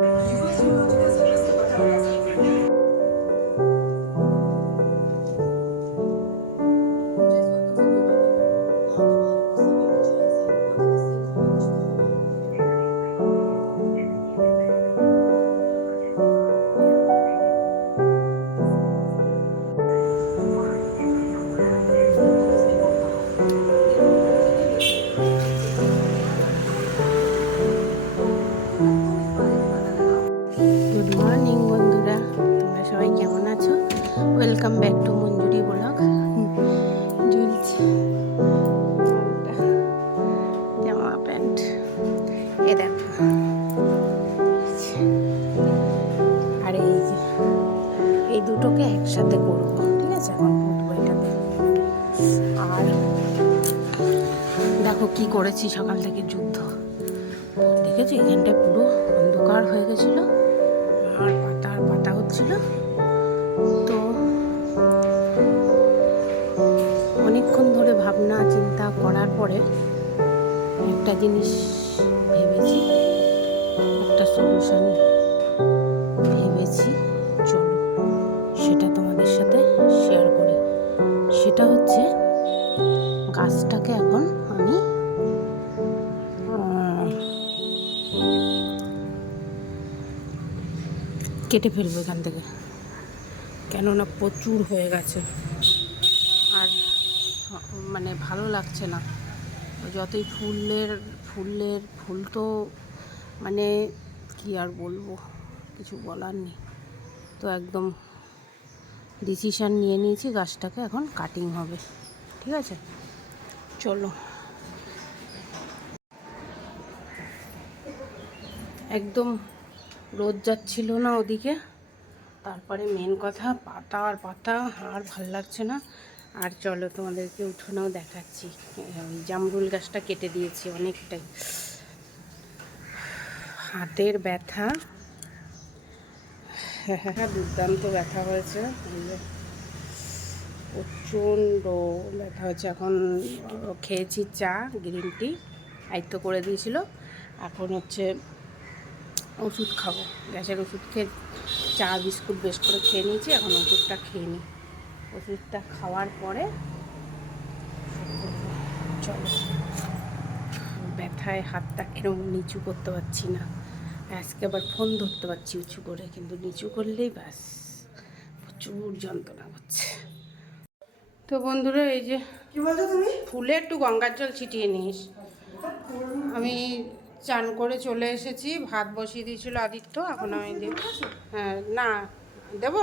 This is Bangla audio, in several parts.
You were through আর এই যে, এই দুটোকে একসাথে করব, ঠিক আছে? এখন আর দেখো কি করেছি, সকাল থেকে যুদ্ধ। দেখেছি এখানটায় পুরো অন্ধকার হয়ে গেছিল, আর পাতা আর পাতা হচ্ছিল। তো অনেকক্ষণ ধরে ভাবনা, চিন্তা করার পরে একটা জিনিস ভেবেছি একটা সলিউশন ভেবেছি, চলো সেটা তোমাদের সাথে শেয়ার করি। সেটা হচ্ছে গাছটাকে এখন আমি কেটে ফেলব এখান থেকে। কেননা প্রচুর হয়ে গেছে। আর মানে ভালো লাগছে না। যতই ফুলের ফুলের, ফুল তো মানে কি আর বলব? কিছু বলার নেই। তো একদম ডিসিশান নিয়ে নিয়েছি গাছটাকে এখন কাটিং হবে। ঠিক আছে? চলো। একদম রোদ যাচ্ছিল না ওদিকে। তারপরে মেন কথা পাতা আর পাতা, আর ভালো লাগছে না। আর চলো তোমাদেরকে উঠোনেও দেখাচ্ছি। ওই জামরুল গাছটা কেটে দিয়েছি অনেকটাই। হাতের ব্যথা। হ্যাঁ দুর্দান্ত ব্যথা হয়েছে। প্রচণ্ড ব্যথা হয়েছে। এখন খেয়েছি চা, গ্রিন টি, আয়ত্ত করে দিয়েছিল। এখন হচ্ছে ওষুধ খাব। গ্যাসের ওষুধ খেয়ে চা, বিস্কুট বেশ করে খেয়ে নিয়েছি, এখন ওষুধটা খেয়ে নিই। ওষুধটা খাওয়ার পরে চলো। ব্যথায় হাতটা এরকম নিচু করতে পারছি না। আজকে আবার ফোন ধরতে পারছি উঁচু করে কিন্তু নিচু করলেই ব্যাস প্রচুর যন্ত্রণা করছে তো বন্ধুরা এই যে কি বলছো তুমি? ফুলে একটু গঙ্গার জল ছিটিয়ে নিস। আমি চান করে চলে এসেছি ভাত বসিয়ে দিয়েছিল আদিত্য এখন আমি দেব হ্যাঁ না দেব।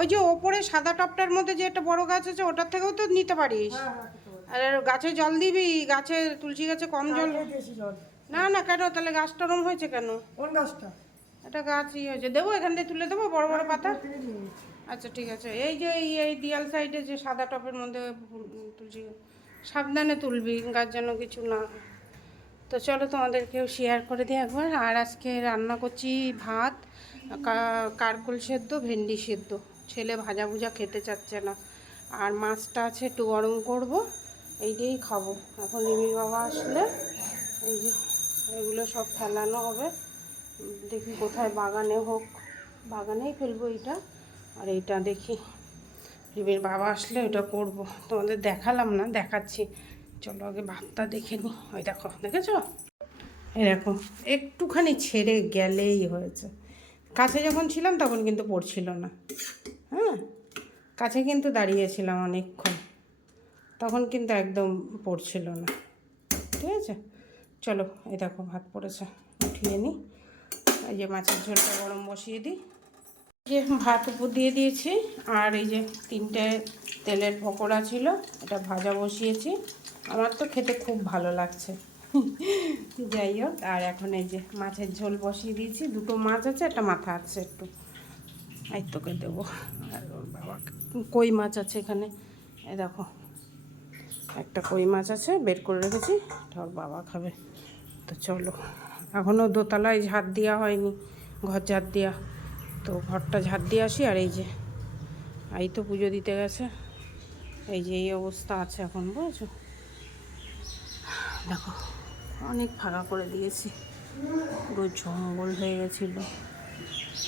ওই যে ওপরে সাদা টপটার মধ্যে যে একটা বড় গাছ আছে ওটার থেকেও তো নিতে পারিস। আর গাছে জল দিবি গাছে তুলসী গাছে কম জল। না না কেন? তাহলে গাছটা ওরম হয়েছে কেন? কোন গাছটা? একটা গাছ ইয়ে হয়েছে। দেবো এখান থেকে তুলে দেবো বড় বড় পাতা। আচ্ছা ঠিক আছে। এই যে এই দিয়াল সাইডে যে সাদা টপের মধ্যে তুলছি সাবধানে তুলবি গাছ যেন কিছু না তো চলো তোমাদেরকেও শেয়ার করে দিই একবার। আর আজকে রান্না করছি ভাত কারকুল সেদ্ধ ভেন্ডি সেদ্ধ। ছেলে ভাজা ভুজা খেতে চাচ্ছে না। আর মাছটা আছে একটু গরম করব, এই দিয়েই খাব। এখন রিমির বাবা আসলে এই যে এগুলো সব ফেলানো হবে। দেখি কোথায় বাগানে হোক, বাগানেই ফেলব এইটা। আর এইটা দেখি, রিমির বাবা আসলে ওইটা করব। তোমাদের দেখালাম না, দেখাচ্ছি। চলো আগে ভাতটা দেখে নিই। ওই দেখো, দেখেছ? দেখো, একটুখানি ছেড়ে গেলেই হয়েছে। কাছে যখন ছিলাম তখন কিন্তু পড়ছিল না। হ্যাঁ কাছে কিন্তু দাঁড়িয়েছিলাম অনেকক্ষণ। তখন কিন্তু একদম পড়ছিল না। ঠিক আছে? চলো, এই দেখো ভাত পড়েছে, উঠিয়ে নিই। এই যে মাছের ঝোলটা গরম বসিয়ে দিই। যে ভাত উপর দিয়ে দিয়েছি, আর এই যে তিনটে তেলের পকোড়া ছিল, এটা ভাজা বসিয়েছি। আমার তো খেতে খুব ভালো লাগছে। যাই হোক, আর এখন এই যে মাছের ঝোল বসিয়ে দিয়েছি। দুটো মাছ আছে, একটা মাথা আছে একটু। এই তোকে দেবো। আর ওর বাবা কই মাছ আছে এখানে? এই দেখো, একটা কই মাছ আছে, বের করে রেখেছি, এটা ওর বাবা খাবে। তো চলো এখনও দোতলায় ঝাড় দেওয়া হয়নি, ঘর ঝাড় দেওয়া। তো ঘরটা ঝাড় দিয়ে আসি, আর এই যে, এই তো পুজো দিতে গেছে। এই যে এই অবস্থা আছে এখন, বুঝেছ? দেখো, অনেক ফাঁকা করে দিয়েছি। পুরো জঙ্গল হয়ে গেছিল।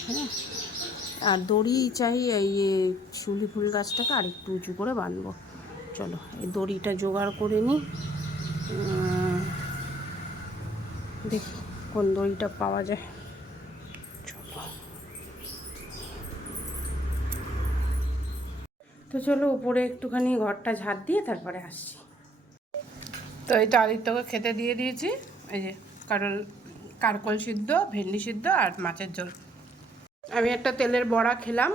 হ্যাঁ? আর দড়ি চাই, এই শিউলি ফুল গাছটাকে আর একটু উঁচু করে বাঁধবো। চলো, এই দড়িটা জোগাড় করে নিই। দেখি কোন দড়িটা পাওয়া যায়। চলো। তো চলো, উপরে একটুখানি ঘরটা ঝাড় দিয়ে তারপরে আসছি। তো এই তো আদিত্যকে খেতে দিয়ে দিয়েছি। এই যে কারণ কারকল সিদ্ধ, ভেন্ডি সিদ্ধ আর মাছের ঝোল। আমি একটা তেলের বড়া খেলাম।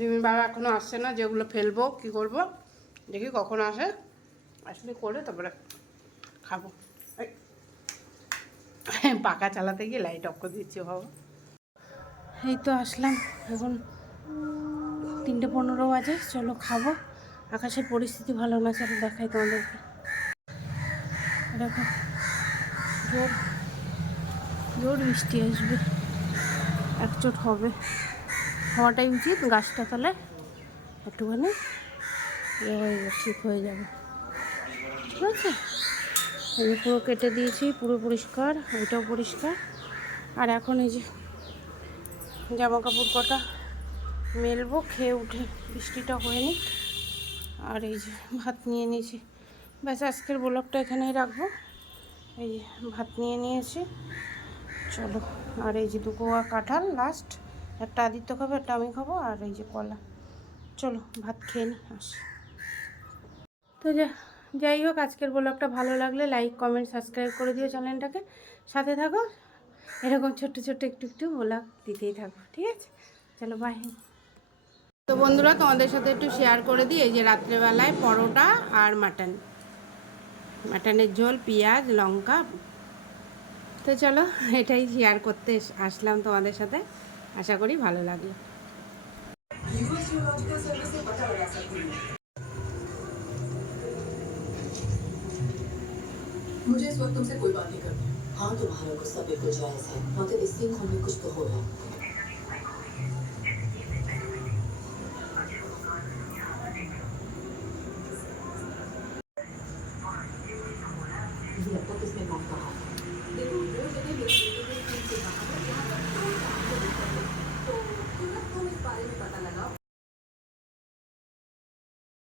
রিমি বাবা এখনও আসছে না যেগুলো ফেলব কি করব? দেখি কখন আসে। আসলে করে তারপরে খাব। এই, পাকা চালাতে গিয়ে লাইট অফ করে দিচ্ছি বাবা। এই তো আসলাম। এখন তিনটে পনেরো বাজে চলো খাব। আকাশের পরিস্থিতি ভালো না চলো দেখাই তোমাদেরকে। দেখো জোর জোর বৃষ্টি আসবে। একচোট হবে। হওয়াটাই উচিত গাছটা তাহলে একটুখানি ইয়ে হয়ে যাবে, ঠিক হয়ে যাবে। ঠিক আছে? আমি পুরো কেটে দিয়েছি পুরো পরিষ্কার ওইটাও পরিষ্কার। আর এখন এই যে জামা কাপড় কটা মেলবো খেয়ে উঠে বৃষ্টিটা হয়ে হয়নি। আর এই যে ভাত নিয়ে নিয়েছি। ব্যাস আজকের ব্লগটা এখানেই রাখব। এই যে ভাত নিয়ে নিয়েছি। চলো। আর এই যে দু কোয়া কাঁঠাল লাস্ট একটা আদিত্য খাব, একটা আমি খাব, আর এই যে কলা। চলো, ভাত খেয়ে নি, আস। তো যা, যাই হোক, আজকের ব্লগটা ভালো লাগলে লাইক কমেন্ট সাবস্ক্রাইব করে দিও চ্যানেলটাকে। সাথে থাকো, এরকম ছোট্ট ছোট্ট একটু একটু ব্লগ দিতেই থাকো, ঠিক আছে? চলো বাই তো বন্ধুরা, তোমাদের সাথে একটু শেয়ার করে দিই, এই যে রাত্রেবেলায় পরোটা আর মাটন মাটনের ঝোল, পেঁয়াজ, লঙ্কা তো চলো এটাই শেয়ার করতে এস- আসলাম তোমাদের সাথে আশা করি ভালো লাগলো मुझे इस वक्त तुमसे कोई बात नहीं करनी है हाँ तुम्हारा गुस्सा बिल्कुल जायज है मगर इस सिंह में कुछ तो हो रहा है मुझे लगता है किसने कौन कहा